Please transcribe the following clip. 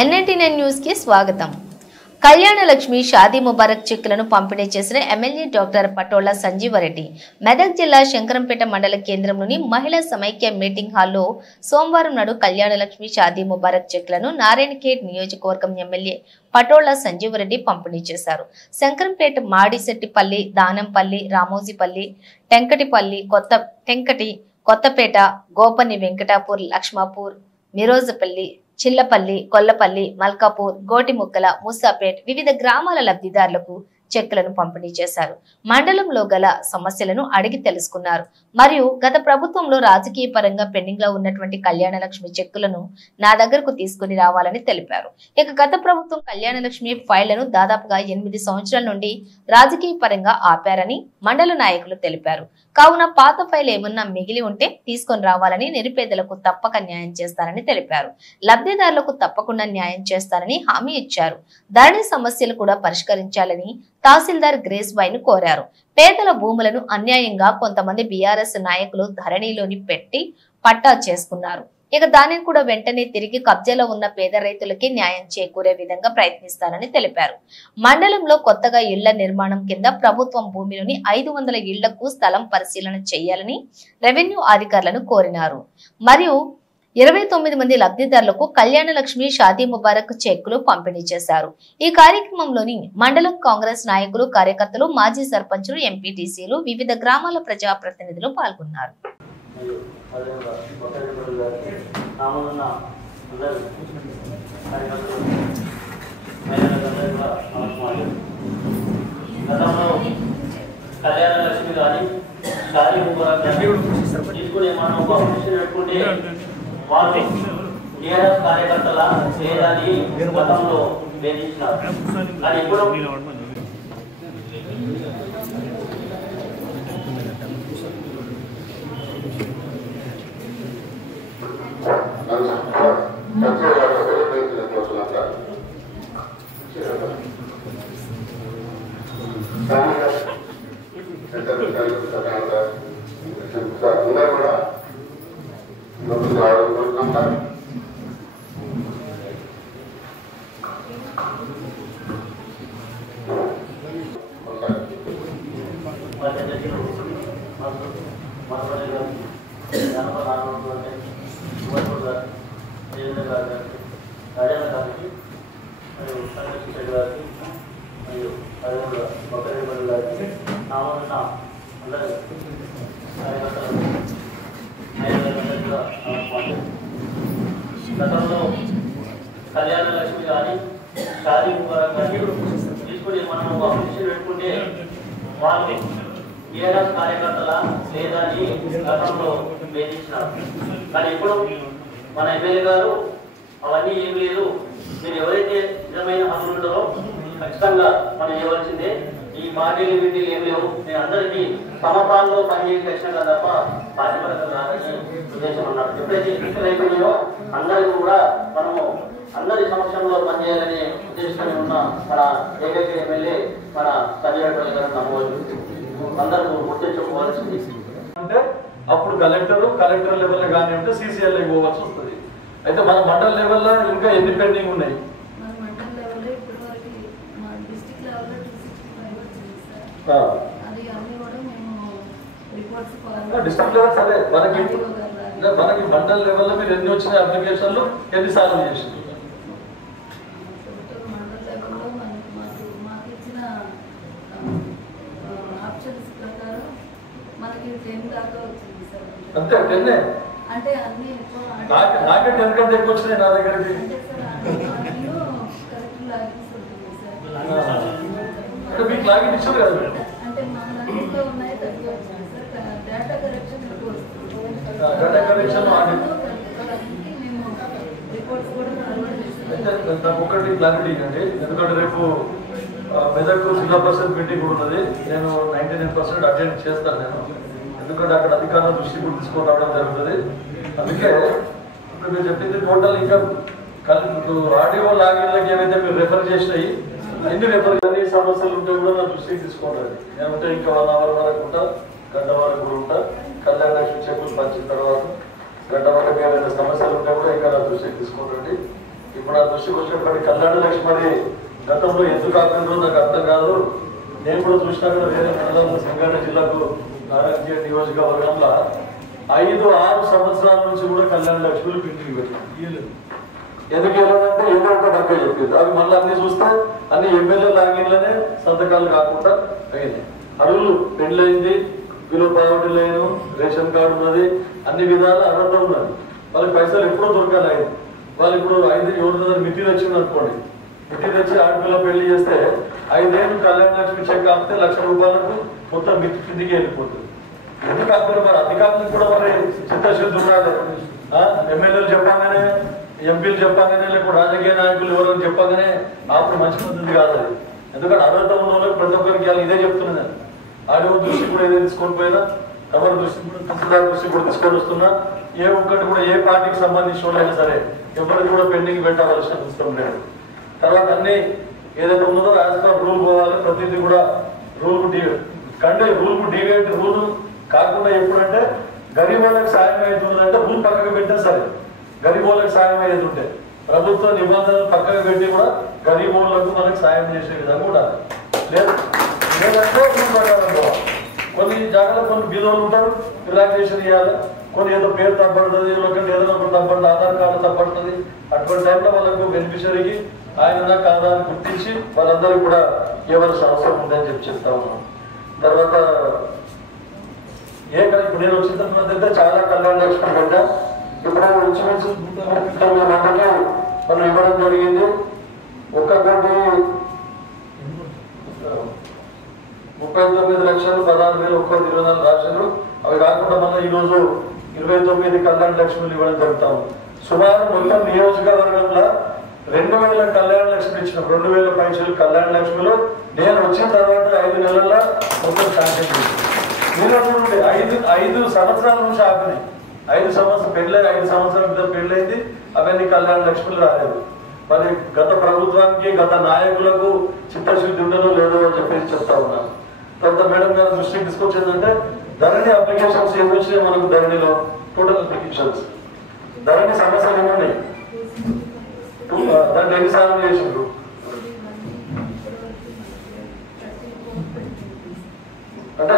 N99 news కి స్వాగతం. కళ్యాణ లక్ష్మి షాదీ ముబారక్ చెక్కులను పంపిణీ చేసిన ఎమ్మెల్యే డాక్టర్ పటోళ్ల సంజీవరెడ్డి మెదక్ జిల్లా శంకరంపేట మండల కేంద్రంలోని మహిళా సమైక్య మీటింగ్ హాల్లో సోమవారం నాడు కళ్యాణ లక్ష్మి షాదీ ముబారక్ చెక్కులను నారాయణఖేడ్ నియోజకవర్గం ఎమ్మెల్యే పటోళ్ల సంజీవరెడ్డి పంపిణీ చేశారు. శంకరంపేట మాడిశెట్టిపల్లి, దానంపల్లి, రామోజీపల్లి, టెంకటిపల్లి, కొత్తపేట, గోపని వెంకటాపూర్, లక్ష్మాపూర్, మిరోజపల్లి, చిల్లపల్లి, కొల్లపల్లి, మల్కాపూర్, గోటిముక్కల, మూసాపేట్ వివిధ గ్రామాల లబ్ధిదారులకు చెక్కులను పంపిణీ చేశారు. మండలంలో గల సమస్యలను అడిగి తెలుసుకున్నారు. మరియు గత ప్రభుత్వంలో రాజకీయ పరంగా పెండింగ్ లో ఉన్నటువంటి కళ్యాణ లక్ష్మి చెక్కులను నా దగ్గరకు తీసుకుని రావాలని తెలిపారు. ఇక గత ప్రభుత్వం కళ్యాణ లక్ష్మి ఫైళ్లను దాదాపుగా 8 సంవత్సరాల నుండి రాజకీయ పరంగా ఆపారని మండల నాయకులు తెలిపారు. కావున పాత ఫైల్ ఏమన్నా మిగిలి ఉంటే తీసుకొని రావాలని, నిరుపేదలకు తప్పక న్యాయం చేస్తారని తెలిపారు. లబ్ధిదారులకు తప్పకుండా న్యాయం చేస్తారని హామీ ఇచ్చారు. ధరణి సమస్యలు కూడా పరిష్కరించాలని తహసీల్దార్ గ్రేస్ బాయ్ను కోరారు. పేదల భూములను అన్యాయంగా కొంతమంది బీఆర్ఎస్ నాయకులు ధరణిలోని పెట్టి పట్టా చేసుకున్నారు. ఇక దానిని కూడా వెంటనే తిరిగి కబ్జాలో ఉన్న పేద రైతులకి న్యాయం చేకూరే విధంగా ప్రయత్నిస్తారని తెలిపారు. మండలంలో కొత్తగా ఇళ్ల నిర్మాణం కింద ప్రభుత్వం భూమిలోని 500 ఇళ్లకు స్థలం పరిశీలన చేయాలని రెవెన్యూ అధికారులను కోరినారు. మరియు 29 మంది లబ్ధిదారులకు కళ్యాణ లక్ష్మి షాదీ ముబారక్ చెక్కులు పంపిణీ చేశారు. ఈ కార్యక్రమంలోని మండలం కాంగ్రెస్ నాయకులు, కార్యకర్తలు, మాజీ సర్పంచులు, ఎంపీటీసీలు, వివిధ గ్రామాల ప్రజాప్రతినిధులు పాల్గొన్నారు. వాళ్ళు టీఆర్ఎస్ కార్యకర్తల చేయడాన్ని గతంలో వేధించినారు. కానీ ఇప్పుడు గతంలో కళ్యాణ లక్ష్మి కానీ షాదీ ముబారక్ కానీ తీసుకుని మనం అప్లికేషన్ పెట్టుకుంటే వాళ్ళు టీఆర్ఎస్ కార్యకర్తల లేదని గతంలో వేధించినారు. కానీ ఇప్పుడు మన ఎమ్మెల్యే గారు అవన్నీ ఏం లేదు, మీరు ఎవరైతే నిజమైన హక్కులు ఉంటారో ఖచ్చితంగా మనం ఇవ్వాల్సిందే, ఈ పార్టీలు వీటిలు ఏం లేవు, నేను అందరికీ సమపాల్లో పనిచేసి వచ్చినా తప్ప పార్టీపరంగా రాదని ఉద్దేశం అన్నారు. ఎప్పుడైతే ఎన్నికలు అయిపోయినాయో అందరికీ కూడా మనము అందరి సమక్షంలో పనిచేయాలనే ఉద్దేశంతో ఉన్న మన ఏకైక ఎమ్మెల్యే మన సంజయ్ గారు నమ్మవచ్చు. అందరూ గుర్తించుకోవాల్సింది అంటే అప్పుడు కలెక్టర్ లెవెల్లో కానీ ఉంటే సీసీఎల్ పోవాల్సి వస్తుంది. అయితే మన మండల లెవెల్లో ఇంకా ఎన్ని పెండింగ్ ఉన్నాయి? డిస్ట్రిక్ట్ లెవెల్ సరే, మనకి మండల లెవెల్లో మీరు ఎన్ని వచ్చినాయి అప్లికేషన్లు, ఎన్నిసార్లు చేసింది? అంతే 10 నాకే 10 కంటే ఎక్కువ వచ్చినాయి నా దగ్గరికి. అంటే మీకు లాగిన్ ఇచ్చారు కదా, డేటా కరెక్షన్ ఒకటి క్లారిటీ ఇవ్వండి. ఎందుకంటే రేపు మెదక్ జిల్లా పరిషత్ మీటింగ్ కూడా ఉన్నది, నేను 99% అటెండ్ చేస్తాను నేను. ఎందుకంటే అక్కడ అధికారుల దృష్టి కూడా తీసుకొని రావడం జరుగుతుంది. అందుకే ఇప్పుడు మీరు చెప్పింది టోటల్ ఇంకా ఆడియో లాగిన్లకి ఏవైతే మీరు రెఫర్ చేసినాయి ఎన్ని రెఫర్ అన్ని సమస్యలు ఉంటే కూడా నా దృష్టికి తీసుకోండి. ఏమంటే ఇంకా 1 అవర్ వరకు ఉంటా, గంట వరకు కూడా ఉంటా. కళ్యాణ లక్ష్మి చెక్కులు పంచిన తర్వాత గంట వరకు ఏమైనా సమస్యలు ఉంటే కూడా ఇంకా నా దృష్టికి తీసుకోండి. ఇప్పుడు ఆ దృష్టికి వచ్చినటువంటి కళ్యాణ లక్ష్మి గతంలో ఎందుకు ఆపిందో నాకు అర్థం కాదు. నేను కూడా చూసినా కూడా వేరే మండలంలో సంగారెడ్డి జిల్లాకు నారాయణ నియోజకవర్గంలో 5-6 సంవత్సరాల నుంచి కూడా కళ్యాణ లక్ష్మిలు పిండికి పెట్టారు. ఎందుకు వెళ్ళాలంటే ఏదో ఒక డబ్బే చెప్పింది. అవి మళ్ళీ అన్ని చూస్తే అన్ని ఎమ్మెల్యే లాగిన్లనే సంతకాలు కాకుండా అయింది. అడుగులు పెళ్ళయింది, below poverty line, ration card ఉన్నది, అన్ని విధాల అర్హత ఉన్నది. వాళ్ళకి పైసలు ఎప్పుడో దొరకాలి. అయింది వాళ్ళు ఇప్పుడు 5 మిట్టి తెచ్చింది అనుకోండి. మిట్టి తెచ్చి ఆడపిల్ల పెళ్లి చేస్తే 5 ఏళ్ళు కళ్యాణ లక్ష్మి చెక్ ఆపితే ₹1,00,000 మొత్తం మిట్టి కిందికి వెళ్ళిపోతుంది. ఎందుకు ఆపిన మరి అధికారులకు కూడా మరి చిత్తశుద్ధి ఉండాలి. ఎమ్మెల్యేలు చెప్పగానే, ఎంపీలు చెప్పగానే, లేకపోతే రాజకీయ నాయకులు ఎవరైనా చెప్పగానే ఆపు మంచి పద్ధతి కాదు అది. ఎందుకంటే అర్హత ఉన్న వాళ్ళకి ప్రతి ఒక్కరికి ఇదే చెప్తున్నా. ఆడియో దృష్టి కూడా ఏదో తీసుకొని పోయినా, ఎవరి దృష్టి కూడా తహసీల్దార్ దృష్టి కూడా తీసుకొని వస్తున్నా. ఏ ఒక్కటి కూడా ఏ పార్టీకి సంబంధించిన వాళ్ళైనా సరే ఎవరికి కూడా పెండింగ్ పెట్టాల్సిన అవసరం లేదు. తర్వాత అన్ని ఏదైతే ఉన్నదో యాజ్ పర్ రూల్ పోవాలి. ప్రతిదీ కూడా రూల్ డివేట్ రూల్ కాకుండా ఎప్పుడంటే గరీబ్ వాళ్ళకి సాయం అవుతుందంటే రూల్ పక్కకు పెట్టినా సరే గరీబ్ వాళ్ళకి సాయం అయ్యేది ఉంటే ప్రభుత్వ నిబంధనలు పక్కకు పెట్టి కూడా గరీబ్ వాళ్ళకు మనకు సాయం చేసే విధంగా ఉండాలి. లేదంటే కొన్ని జాగ్రత్తలు కొన్ని బీదోళ్ళు ఉంటారు, రిలాక్సేషన్ ఇవ్వాలి. కొన్ని ఏదో పేరు తప్పడుతుంది, లేకుంటే ఏదైనా ఒకటి తప్పడుతుంది, ఆధార్ కార్డు తప్పడుతుంది. అటువంటి టైంలో వాళ్ళకు బెనిఫిషరీకి ఆయన కాదా అని గుర్తించి వాళ్ళందరూ కూడా ఇవ్వాల్సిన అవసరం ఉందని చెప్తా ఉన్నాం. తర్వాత ఇప్పుడు నేను వచ్చిన తర్వాత చాలా కళ్యాణ లక్ష్మి పెట్టా. ఇప్పుడు ఇంచుమించు మందికి మనం ఇవ్వడం జరిగింది. 1,39,16,16,000 24 రాశారు. అవి కాకుండా మళ్ళీ ఈరోజు 29 కళ్యాణ లక్ష్మిలు ఇవ్వడం జరుగుతాం. సుమారు మొత్తం నియోజకవర్గంలో 2,000 కళ్యాణ లక్ష్మి ఇచ్చిన 2,000 పైసలు కళ్యాణ లక్ష్మిలో నేను వచ్చిన తర్వాత 5 నెలల్లో మొత్తం శాంక్షన్ చేసింది. 5 సంవత్సరాల నుంచి ఆపినాయి. 5 సంవత్సరం పెళ్ళి 5 సంవత్సరాల క్రితం పెళ్ళైంది. అవన్నీ కళ్యాణ లక్ష్మిలు రాలేదు. మరి గత ప్రభుత్వానికి గత నాయకులకు చిత్తశుద్ధి ఉండదో లేదో అని చెప్పేసి చెప్తా ఉన్నాను. తర్వాత మేడం గారు దృష్టికి తీసుకొచ్చిందంటే ధరణి అప్లికేషన్స్ ఏమి వచ్చినాయి మనకు ధరణిలో టోటల్ అప్లికేషన్స్ ధరణి సమస్యలు ఏమున్నాయి దాన్ని ఎన్నిసార్లు చేసిండ్రు అంటే